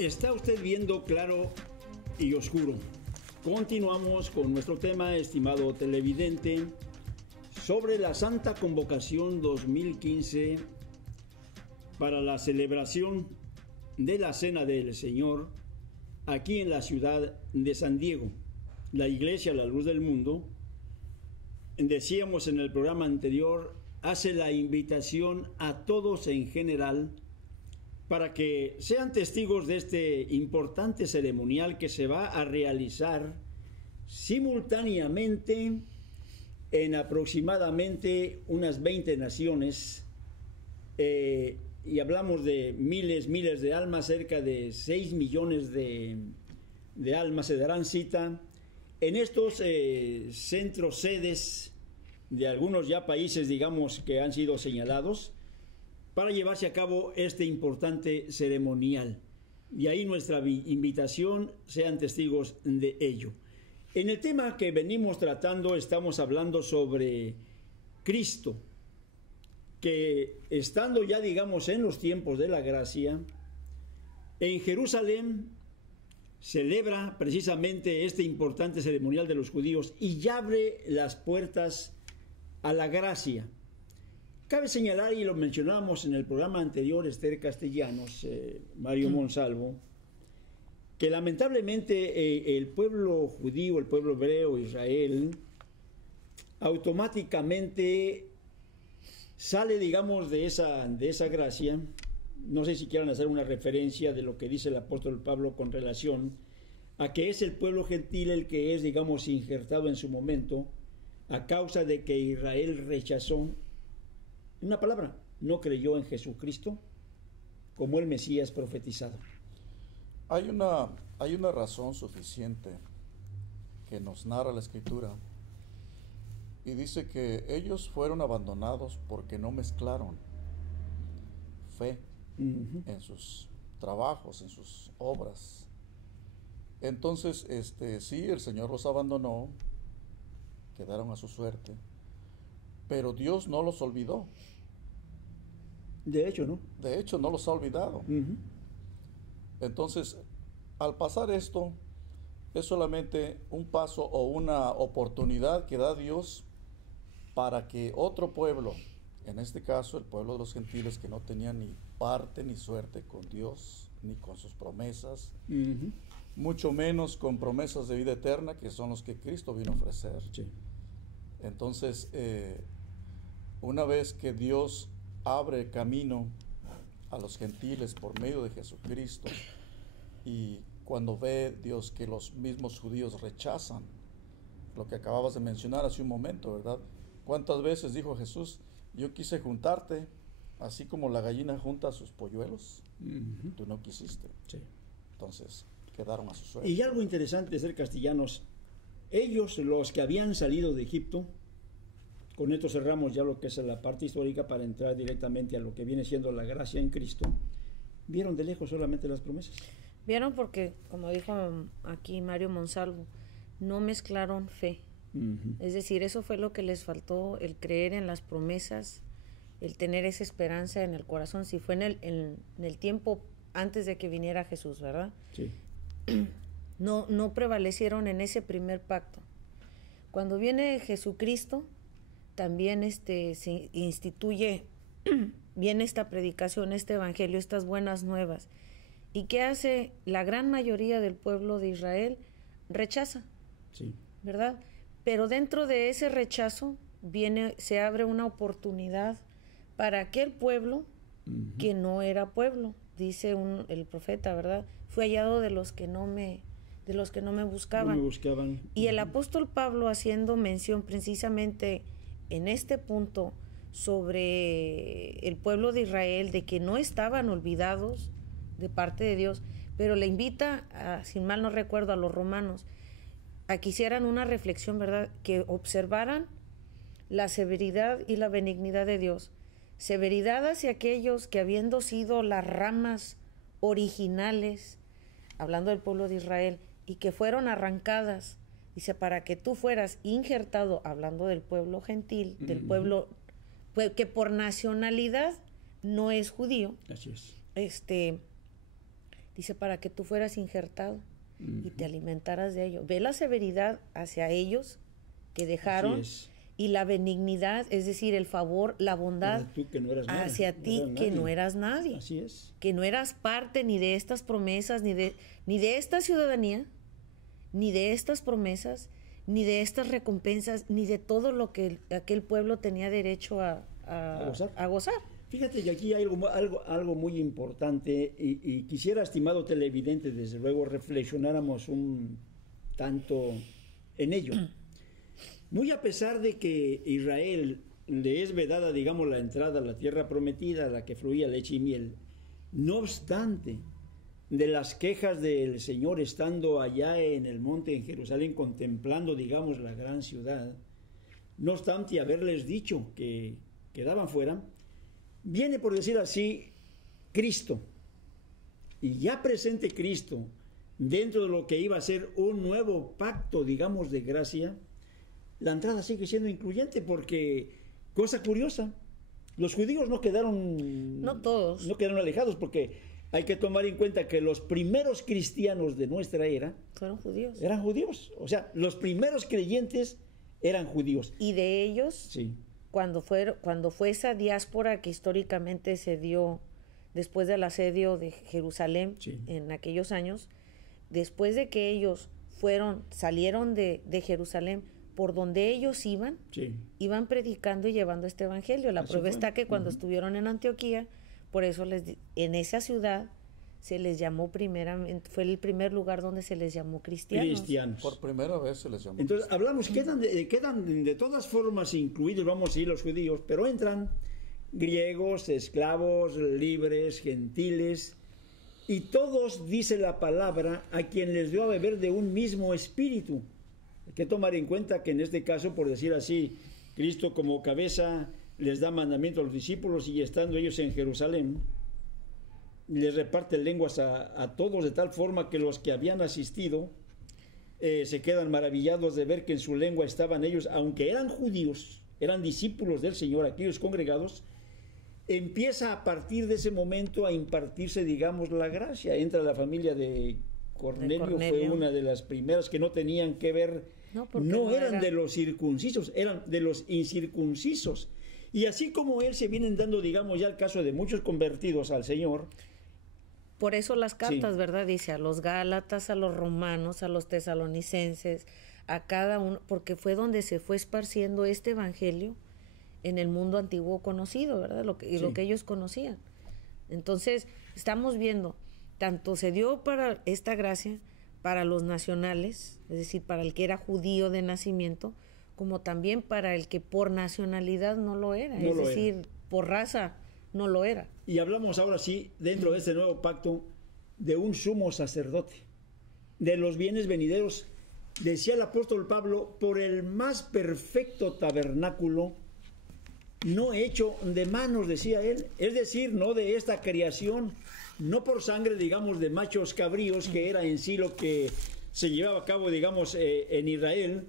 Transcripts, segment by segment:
Está usted viendo claro y oscuro. Continuamos con nuestro tema, estimado televidente, sobre la Santa Convocación 2015 para la celebración de la Cena del Señor aquí en la ciudad de San Diego. La Iglesia, la Luz del Mundo, decíamos en el programa anterior, hace la invitación a todos en general para que sean testigos de este importante ceremonial que se va a realizar simultáneamente en aproximadamente unas 20 naciones, y hablamos de miles de almas, cerca de 6 millones de almas se darán cita en estos centros sedes de algunos ya países, digamos, que han sido señalados, para llevarse a cabo este importante ceremonial. Y ahí nuestra invitación, sean testigos de ello. En el tema que venimos tratando, estamos hablando sobre Cristo, que estando ya, digamos, en los tiempos de la gracia, en Jerusalén celebra precisamente este importante ceremonial de los judíos y ya abre las puertas a la gracia. Cabe señalar, y lo mencionamos en el programa anterior, Esther Castellanos, Mario Monsalvo, que lamentablemente el pueblo judío, el pueblo hebreo, Israel, automáticamente sale, digamos, de esa gracia. No sé si quieran hacer una referencia de lo que dice el apóstol Pablo con relación a que es el pueblo gentil el que es, digamos, injertado en su momento a causa de que Israel rechazó, en una palabra, no creyó en Jesucristo como el Mesías profetizado. Hay una razón suficiente que nos narra la Escritura y dice que ellos fueron abandonados porque no mezclaron fe en sus trabajos, en sus obras. Entonces, sí, el Señor los abandonó, quedaron a su suerte, pero Dios no los olvidó. De hecho, ¿no? De hecho, no los ha olvidado. Entonces, al pasar esto, es solamente un paso o una oportunidad que da Dios para que otro pueblo, en este caso el pueblo de los gentiles, que no tenía ni parte ni suerte con Dios, ni con sus promesas, mucho menos con promesas de vida eterna, que son los que Cristo vino a ofrecer. Sí. Entonces, una vez que Dios abre camino a los gentiles por medio de Jesucristo, y cuando ve Dios que los mismos judíos rechazan lo que acababas de mencionar hace un momento, ¿verdad? ¿Cuántas veces dijo Jesús: yo quise juntarte, así como la gallina junta sus polluelos? Tú no quisiste. Sí. Entonces, quedaron a su suerte. Y algo interesante de ser castellanos, ellos, los que habían salido de Egipto, con esto cerramos ya lo que es la parte histórica para entrar directamente a lo que viene siendo la gracia en Cristo, vieron de lejos solamente las promesas. Vieron porque, como dijo aquí Mario Monsalvo, no mezclaron fe. Es decir, eso fue lo que les faltó, el creer en las promesas, el tener esa esperanza en el corazón, si fue en el tiempo antes de que viniera Jesús, ¿verdad? Sí. No prevalecieron en ese primer pacto. Cuando viene Jesucristo, también se instituye bien esta predicación, este evangelio, estas buenas nuevas. ¿Y qué hace la gran mayoría del pueblo de Israel? Rechaza, Sí. ¿verdad? Pero dentro de ese rechazo se abre una oportunidad para aquel pueblo que no era pueblo, dice el profeta, ¿verdad? Fue hallado de los que no me buscaban. No me buscaban. Y el apóstol Pablo, haciendo mención precisamente en este punto sobre el pueblo de Israel, de que no estaban olvidados de parte de Dios, pero le invita, sin mal no recuerdo, a los romanos a que hicieran una reflexión, ¿verdad? Que observaran la severidad y la benignidad de Dios. Severidad hacia aquellos que, habiendo sido las ramas originales, hablando del pueblo de Israel, y que fueron arrancadas, dice, para que tú fueras injertado, hablando del pueblo gentil, del pueblo que por nacionalidad no es judío. Así es. dice, para que tú fueras injertado y te alimentaras de ello. Ve la severidad hacia ellos que dejaron y la benignidad, es decir, el favor, la bondad que no eras hacia ti, que no eras nadie. Así es. Que no eras parte ni de estas promesas, ni de esta ciudadanía, ni de estas promesas, ni de estas recompensas, ni de todo lo que aquel pueblo tenía derecho a gozar. Fíjate que aquí hay algo muy importante y quisiera, estimado televidente, desde luego reflexionáramos un tanto en ello. Muy a pesar de que Israel le es vedada, digamos, la entrada a la tierra prometida, a la que fluía leche y miel, no obstante, de las quejas del Señor estando allá en el monte en Jerusalén, contemplando, digamos, la gran ciudad, no obstante haberles dicho que quedaban fuera, viene, por decir así, Cristo, y ya presente Cristo, dentro de lo que iba a ser un nuevo pacto, digamos, de gracia, la entrada sigue siendo incluyente porque, cosa curiosa, los judíos no quedaron... No todos. No quedaron alejados porque hay que tomar en cuenta que los primeros cristianos de nuestra era... Fueron judíos. Eran judíos. O sea, los primeros creyentes eran judíos. Y de ellos, sí, cuando fue esa diáspora que históricamente se dio después del asedio de Jerusalén, sí, en aquellos años, después de que ellos salieron de Jerusalén, por donde ellos iban, sí, iban predicando y llevando este evangelio. La Así prueba fue. está que cuando estuvieron en Antioquía, por eso en esa ciudad se les llamó primeramente, fue el primer lugar donde se les llamó cristianos. Por primera vez se les llamó Entonces, cristianos. hablamos, quedan de todas formas incluidos, vamos a decir, los judíos, pero entran griegos, esclavos, libres, gentiles, y todos, dice la palabra, a quien les dio a beber de un mismo espíritu. Hay que tomar en cuenta que en este caso, por decir así, Cristo como cabeza les da mandamiento a los discípulos y estando ellos en Jerusalén, les reparte lenguas a todos de tal forma que los que habían asistido se quedan maravillados de ver que en su lengua estaban ellos, aunque eran judíos, eran discípulos del Señor, aquellos congregados. Empieza a partir de ese momento a impartirse, digamos, la gracia. Entra la familia de Cornelio, fue una de las primeras que no tenían que ver, no eran de los circuncisos, eran de los incircuncisos. Y así como él se vienen dando, digamos, ya el caso de muchos convertidos al Señor. Por eso las cartas, sí, ¿verdad? Dice a los Gálatas, a los romanos, a los tesalonicenses, a cada uno, porque fue donde se fue esparciendo este evangelio en el mundo antiguo conocido, ¿verdad? Lo que ellos conocían. Entonces, estamos viendo, tanto se dio para esta gracia, para los nacionales, es decir, para el que era judío de nacimiento, como también para el que por nacionalidad no lo era, es decir, por raza no lo era. Y hablamos ahora sí, dentro de este nuevo pacto, de un sumo sacerdote, de los bienes venideros, decía el apóstol Pablo, por el más perfecto tabernáculo, no hecho de manos, decía él, es decir, no de esta creación, no por sangre, digamos, de machos cabríos, que era en sí lo que se llevaba a cabo, digamos, en Israel.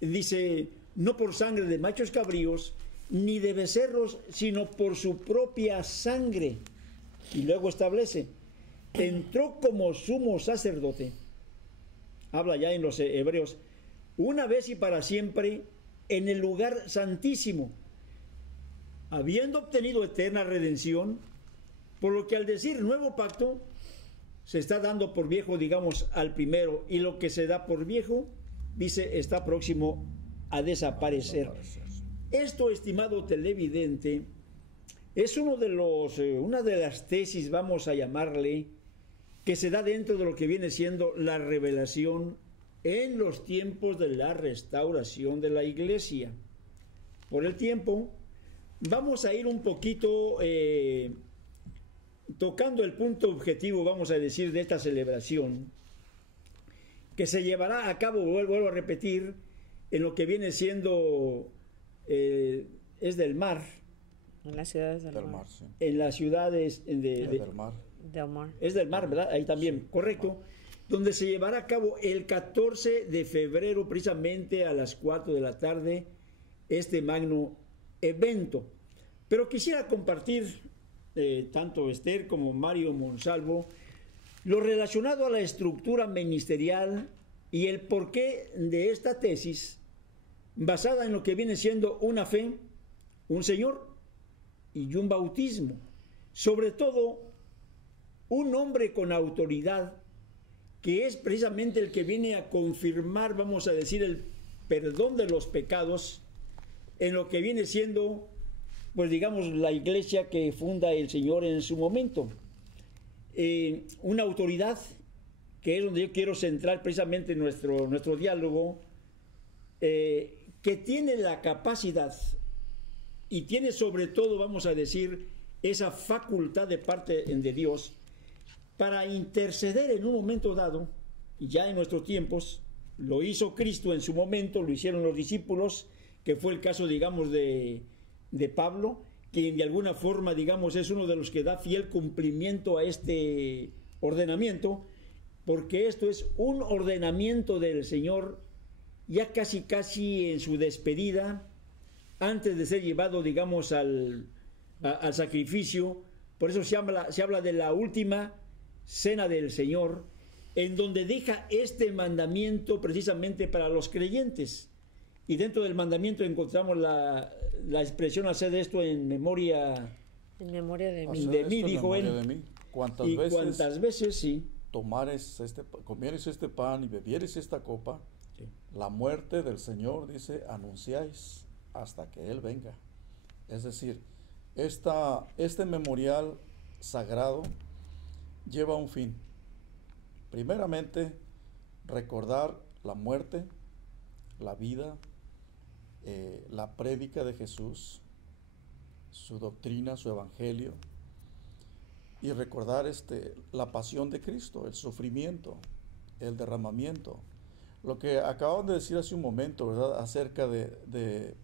Dice, no por sangre de machos cabríos, ni de becerros, sino por su propia sangre. Y luego establece, entró como sumo sacerdote, habla ya en los Hebreos, una vez y para siempre, en el lugar santísimo, habiendo obtenido eterna redención, por lo que al decir nuevo pacto, se está dando por viejo, digamos, al primero, y lo que se da por viejo, dice, está próximo a desaparecer. Esto, estimado televidente, es una de las tesis, vamos a llamarle, que se da dentro de lo que viene siendo la revelación en los tiempos de la restauración de la iglesia. Por el tiempo, vamos a ir un poquito tocando el punto objetivo, vamos a decir, de esta celebración, que se llevará a cabo, vuelvo a repetir, en lo que viene siendo, es del mar. En las ciudades del mar. Sí. En las ciudades del mar. Del mar. Es del mar, ¿verdad? Ahí también, Sí, correcto. Donde se llevará a cabo el 14 de febrero, precisamente a las 4 de la tarde, este magno evento. Pero quisiera compartir, tanto Esther como Mario Monsalvo, Lo relacionado a la estructura ministerial y el porqué de esta tesis, basada en lo que viene siendo una fe, un Señor y un bautismo. Sobre todo, un hombre con autoridad, que es precisamente el que viene a confirmar, vamos a decir, el perdón de los pecados en lo que viene siendo, pues digamos, la iglesia que funda el Señor en su momento. Una autoridad que es donde yo quiero centrar precisamente nuestro diálogo, que tiene la capacidad y tiene sobre todo, vamos a decir, esa facultad de parte de Dios para interceder en un momento dado, ya en nuestros tiempos. Lo hizo Cristo en su momento, lo hicieron los discípulos, que fue el caso, digamos, de Pablo, quien de alguna forma, digamos, es uno de los que da fiel cumplimiento a este ordenamiento, porque esto es un ordenamiento del Señor, ya casi en su despedida, antes de ser llevado, digamos, al sacrificio. Por eso se habla de la última cena del Señor, en donde deja este mandamiento precisamente para los creyentes. Y dentro del mandamiento encontramos la expresión: hacer esto en memoria de mí. De mí, dijo él. ¿Cuántas veces sí? Comieres este pan y bebieres esta copa, sí, la muerte del Señor, dice, anunciáis hasta que Él venga. Es decir, este memorial sagrado lleva un fin. Primeramente, recordar la muerte, la vida, la prédica de Jesús, su doctrina, su evangelio, y recordar la pasión de Cristo, el sufrimiento, el derramamiento. Lo que acaban de decir hace un momento, ¿verdad?, acerca de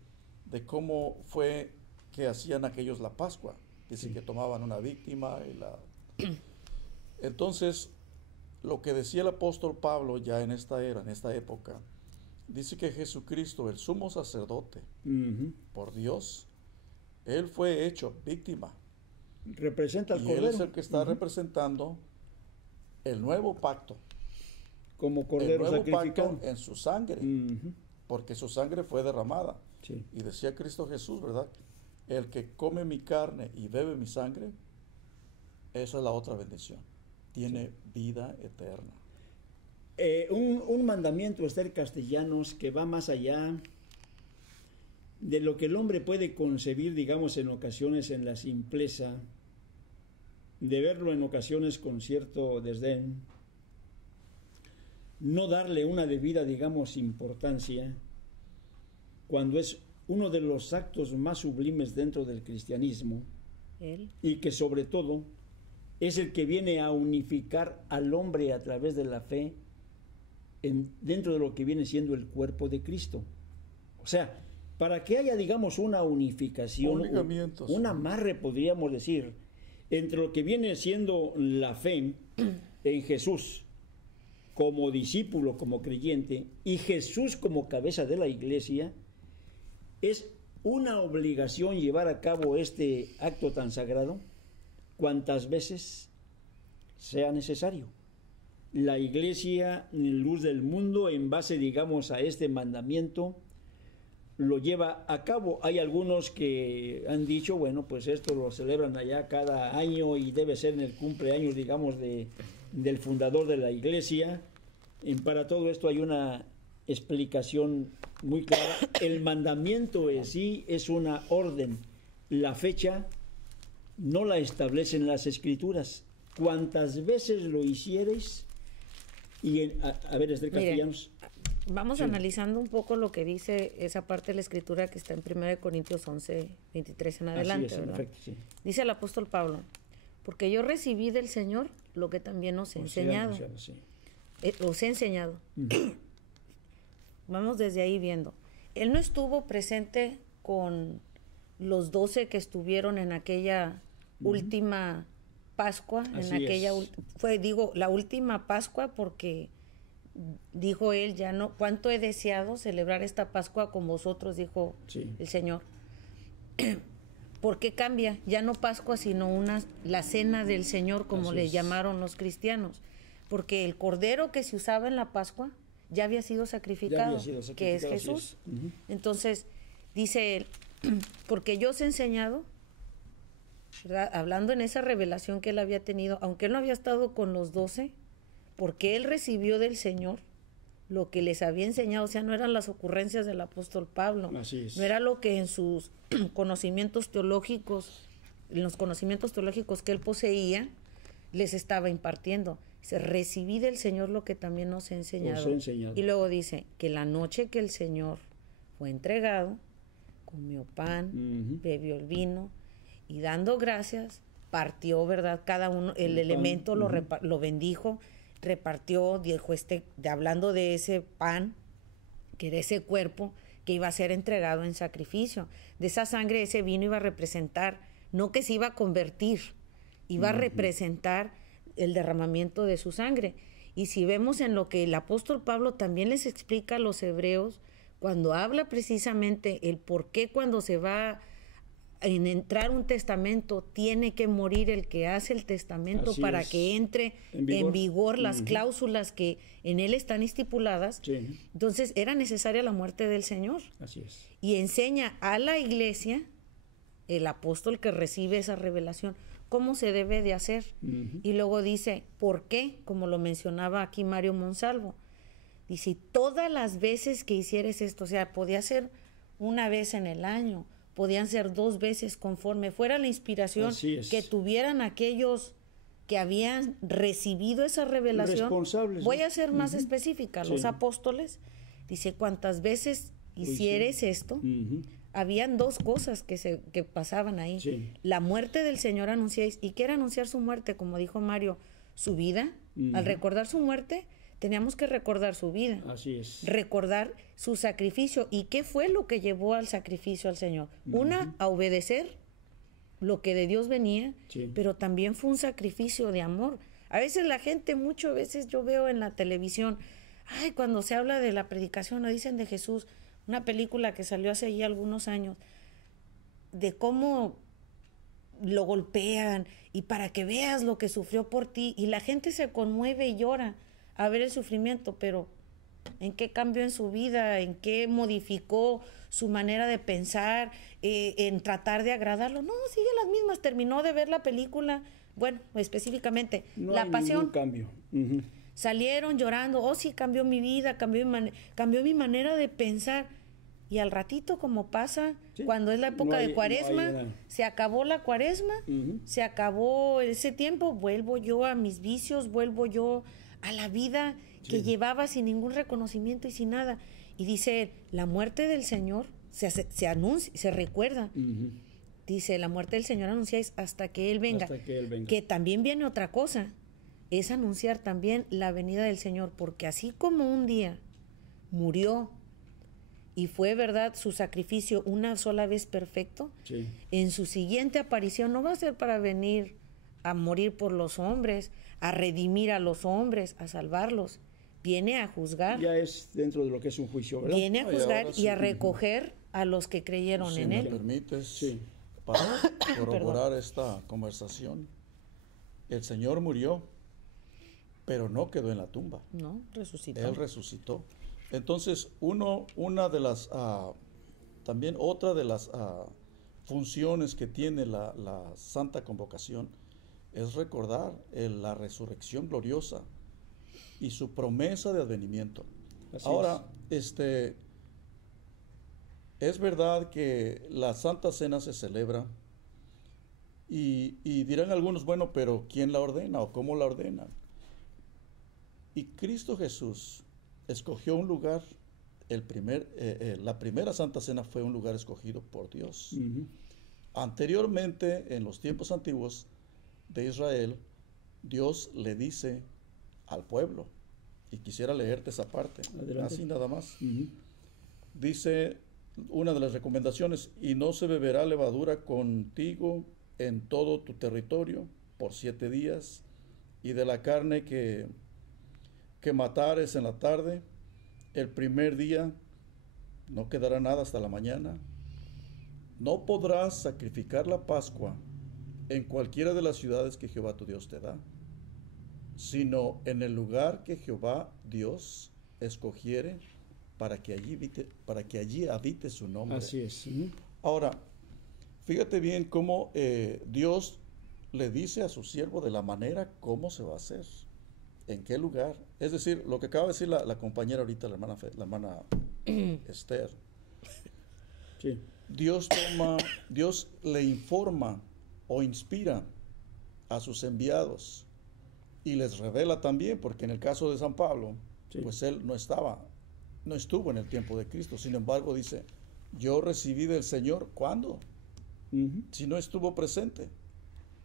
cómo fue que hacían aquellos la Pascua. Dicen que tomaban una víctima y Entonces, lo que decía el apóstol Pablo ya en esta época, dice que Jesucristo, el sumo sacerdote, por Dios, Él fue hecho víctima. Representa al Cordero. Él es el que está representando el nuevo pacto. Como Cordero el nuevo sacrificado. Pacto en su sangre, porque su sangre fue derramada. Sí. Y decía Cristo Jesús, ¿verdad?, el que come mi carne y bebe mi sangre, esa es la otra bendición, tiene vida eterna. Un mandamiento, Esther Castellanos, que va más allá de lo que el hombre puede concebir, digamos, en ocasiones en la simpleza, de verlo en ocasiones con cierto desdén, no darle una debida, digamos, importancia, cuando es uno de los actos más sublimes dentro del cristianismo, y que sobre todo es el que viene a unificar al hombre a través de la fe dentro de lo que viene siendo el cuerpo de Cristo. O sea, para que haya, digamos, una unificación, un amarre, podríamos decir, entre lo que viene siendo la fe en Jesús como discípulo, como creyente, y Jesús como cabeza de la iglesia, es una obligación llevar a cabo este acto tan sagrado cuantas veces sea necesario. La iglesia, luz del mundo, en base, digamos, a este mandamiento, lo lleva a cabo. Hay algunos que han dicho, bueno, pues esto lo celebran allá cada año y debe ser en el cumpleaños, digamos, del fundador de la iglesia. Para todo esto hay una explicación muy clara. El mandamiento en sí es una orden. La fecha no la establecen las Escrituras. Cuantas veces lo hiciereis, y a ver, Esther Castellanos. Vamos analizando un poco lo que dice esa parte de la Escritura que está en 1 Corintios 11, 23 en adelante. Así es, en efecto, sí. Dice el apóstol Pablo: porque yo recibí del Señor lo que también os he enseñado. Sí. Os he enseñado. Vamos desde ahí viendo. Él no estuvo presente con los 12 que estuvieron en aquella última Pascua, la última Pascua, porque dijo él, ya no, cuánto he deseado celebrar esta Pascua con vosotros, dijo el Señor. ¿Por qué cambia? Ya no Pascua, sino la cena del Señor, como le llamaron los cristianos. Porque el cordero que se usaba en la Pascua ya había sido sacrificado, que es Jesús. Entonces, dice él, porque yo os he enseñado, ¿verdad? Hablando en esa revelación que él había tenido, aunque él no había estado con los 12, porque él recibió del Señor lo que les había enseñado, o sea, no eran las ocurrencias del apóstol Pablo, no era lo que en sus conocimientos teológicos, en los conocimientos teológicos que él poseía, les estaba impartiendo. Se recibí del Señor lo que también nos he enseñado. Y luego dice que la noche que el Señor fue entregado, comió pan, bebió el vino, y dando gracias, partió, ¿verdad? Cada uno, el elemento lo bendijo, repartió, dijo hablando de ese pan, que era ese cuerpo que iba a ser entregado en sacrificio. De esa sangre, ese vino iba a representar, no que se iba a convertir, iba a representar el derramamiento de su sangre. Y si vemos en lo que el apóstol Pablo también les explica a los hebreos, cuando habla precisamente el por qué cuando se va en entrar un testamento tiene que morir el que hace el testamento para que entre en vigor las cláusulas que en él están estipuladas. Entonces era necesaria la muerte del Señor. Así es. Y enseña a la iglesia, el apóstol que recibe esa revelación, cómo se debe de hacer. Y luego dice, ¿por qué? Como lo mencionaba aquí Mario Monsalvo. Dice, todas las veces que hicieres esto, o sea, podía ser una vez en el año, podían ser 2 veces conforme fuera la inspiración que tuvieran aquellos que habían recibido esa revelación. Responsables. Voy a ser más específica, los apóstoles, dice, cuántas veces hicieres esto, habían 2 cosas que pasaban ahí. La muerte del Señor anunciáis. ¿Y qué era anunciar su muerte? Como dijo Mario, su vida. Al recordar su muerte, teníamos que recordar su vida. Así es. Recordar su sacrificio. ¿Y qué fue lo que llevó al sacrificio al Señor? Una, a obedecer lo que de Dios venía, pero también fue un sacrificio de amor. A veces la gente, muchas veces yo veo en la televisión, cuando se habla de la predicación, o dicen de Jesús, una película que salió hace ya algunos años, de cómo lo golpean y para que veas lo que sufrió por ti, y la gente se conmueve y llora a ver el sufrimiento, pero ¿en qué cambió en su vida? ¿En qué modificó su manera de pensar? ¿En tratar de agradarlo? No, sigue las mismas. Terminó de ver la película, bueno, específicamente, no La hay Pasión. Ningún cambio. Salieron llorando, sí, cambió mi vida, cambió mi manera de pensar. Y al ratito, como pasa, cuando es la época de Cuaresma, se acabó la Cuaresma, se acabó ese tiempo, vuelvo yo a mis vicios, vuelvo yo a la vida que llevaba sin ningún reconocimiento y sin nada. Y dice, la muerte del Señor se anuncia, se recuerda. Dice, la muerte del Señor anunciáis hasta que Él venga. Que también viene otra cosa, es anunciar también la venida del Señor, porque así como un día murió y fue, ¿verdad?, su sacrificio una sola vez perfecto, en su siguiente aparición no va a ser para venir a morir por los hombres, a redimir a los hombres, a salvarlos. Viene a juzgar. Ya es dentro de lo que es un juicio, ¿verdad? Viene a juzgar y a recoger a los que creyeron en Él. Si me permites, para corroborar esta conversación, el Señor murió, pero no quedó en la tumba. No, resucitó. Él resucitó. Entonces, también otra de las funciones que tiene la Santa Convocación es recordar la resurrección gloriosa y su promesa de advenimiento. Ahora, es verdad que la Santa Cena se celebra y dirán algunos, bueno, pero ¿quién la ordena o cómo la ordenan? Y Cristo Jesús escogió un lugar, la primera Santa Cena fue un lugar escogido por Dios. Anteriormente, en los tiempos antiguos de Israel, Dios le dice al pueblo, y quisiera leerte esa parte, así nada más. Dice una de las recomendaciones, y no se beberá levadura contigo en todo tu territorio por 7 días, y de la carne que matares en la tarde, el primer día no quedará nada hasta la mañana, no podrás sacrificar la Pascua en cualquiera de las ciudades que Jehová tu Dios te da, sino en el lugar que Jehová Dios escogiere para que allí habite su nombre. Así es. Ahora, fíjate bien cómo Dios le dice a su siervo de la manera cómo se va a hacer, en qué lugar. Es decir, lo que acaba de decir la compañera ahorita, la hermana Esther. Sí. Dios le informa o inspira a sus enviados y les revela también, porque en el caso de San Pablo, sí, pues él no estuvo en el tiempo de Cristo. Sin embargo, dice, yo recibí del Señor, ¿cuándo? Si no estuvo presente.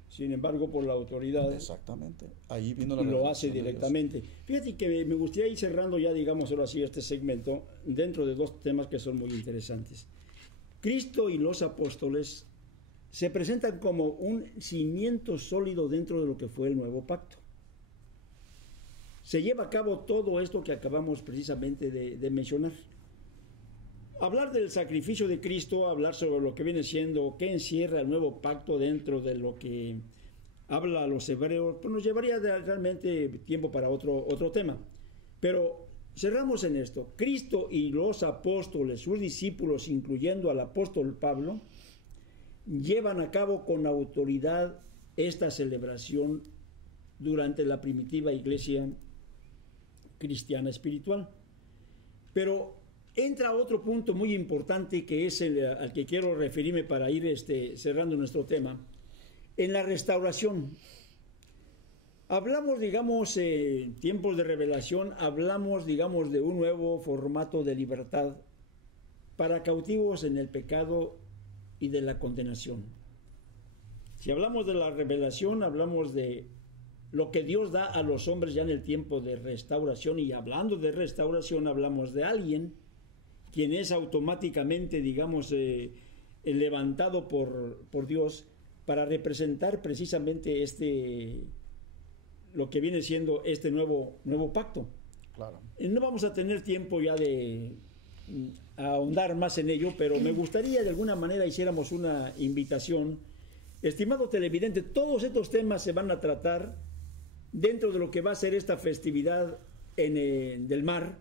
Sin embargo, por la autoridad. Exactamente. Ahí vino la y lo hace revelación de directamente. Dios. Fíjate que me gustaría ir cerrando ya, digamos, ahora sí, este segmento, dentro de dos temas que son muy interesantes. Cristo y los apóstoles se presentan como un cimiento sólido dentro de lo que fue el nuevo pacto. Se lleva a cabo todo esto que acabamos precisamente de mencionar. Hablar del sacrificio de Cristo, hablar sobre lo que viene siendo, qué encierra el nuevo pacto dentro de lo que habla a los hebreos, pues nos llevaría realmente tiempo para otro tema. Pero cerramos en esto. Cristo y los apóstoles, sus discípulos, incluyendo al apóstol Pablo, llevan a cabo con autoridad esta celebración durante la primitiva iglesia cristiana espiritual. Pero entra otro punto muy importante que es al que quiero referirme para ir cerrando nuestro tema. En la restauración, hablamos, digamos, tiempos de revelación, hablamos, digamos, de un nuevo formato de libertad para cautivos en el pecado y de la condenación. Si hablamos de la revelación, hablamos de lo que Dios da a los hombres ya en el tiempo de restauración, y hablando de restauración hablamos de alguien quien es automáticamente, digamos, levantado por Dios para representar precisamente lo que viene siendo este nuevo pacto. Claro. No vamos a tener tiempo ya de ahondar más en ello, pero me gustaría de alguna manera hiciéramos una invitación. Estimado televidente, todos estos temas se van a tratar dentro de lo que va a ser esta festividad en Del Mar,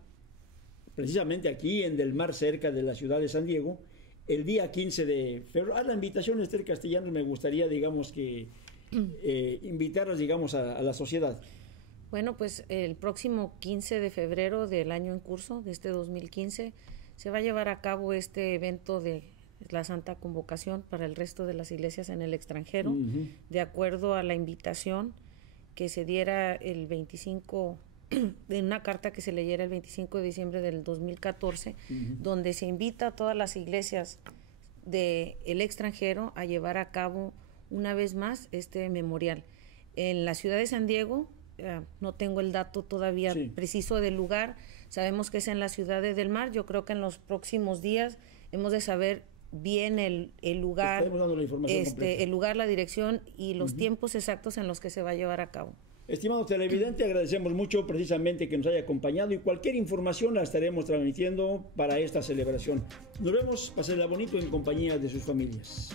precisamente aquí en Del Mar, cerca de la ciudad de San Diego, el día 15 de febrero. A la invitación, Esther Castellanos, me gustaría, digamos, que invitarlas, digamos, a la sociedad. Bueno, pues el próximo 15 de febrero del año en curso, de este 2015, se va a llevar a cabo este evento de la Santa Convocación para el resto de las iglesias en el extranjero, de acuerdo a la invitación que se diera el 25, en una carta que se leyera el 25 de diciembre del 2014, donde se invita a todas las iglesias del extranjero a llevar a cabo una vez más este memorial. En la ciudad de San Diego, no tengo el dato todavía preciso del lugar, sabemos que es en la ciudad de Del Mar. Yo creo que en los próximos días hemos de saber bien el lugar, el lugar, la dirección y los tiempos exactos en los que se va a llevar a cabo. Estimado televidente, agradecemos mucho precisamente que nos haya acompañado, y cualquier información la estaremos transmitiendo para esta celebración. Nos vemos, pásenla bonito en compañía de sus familias.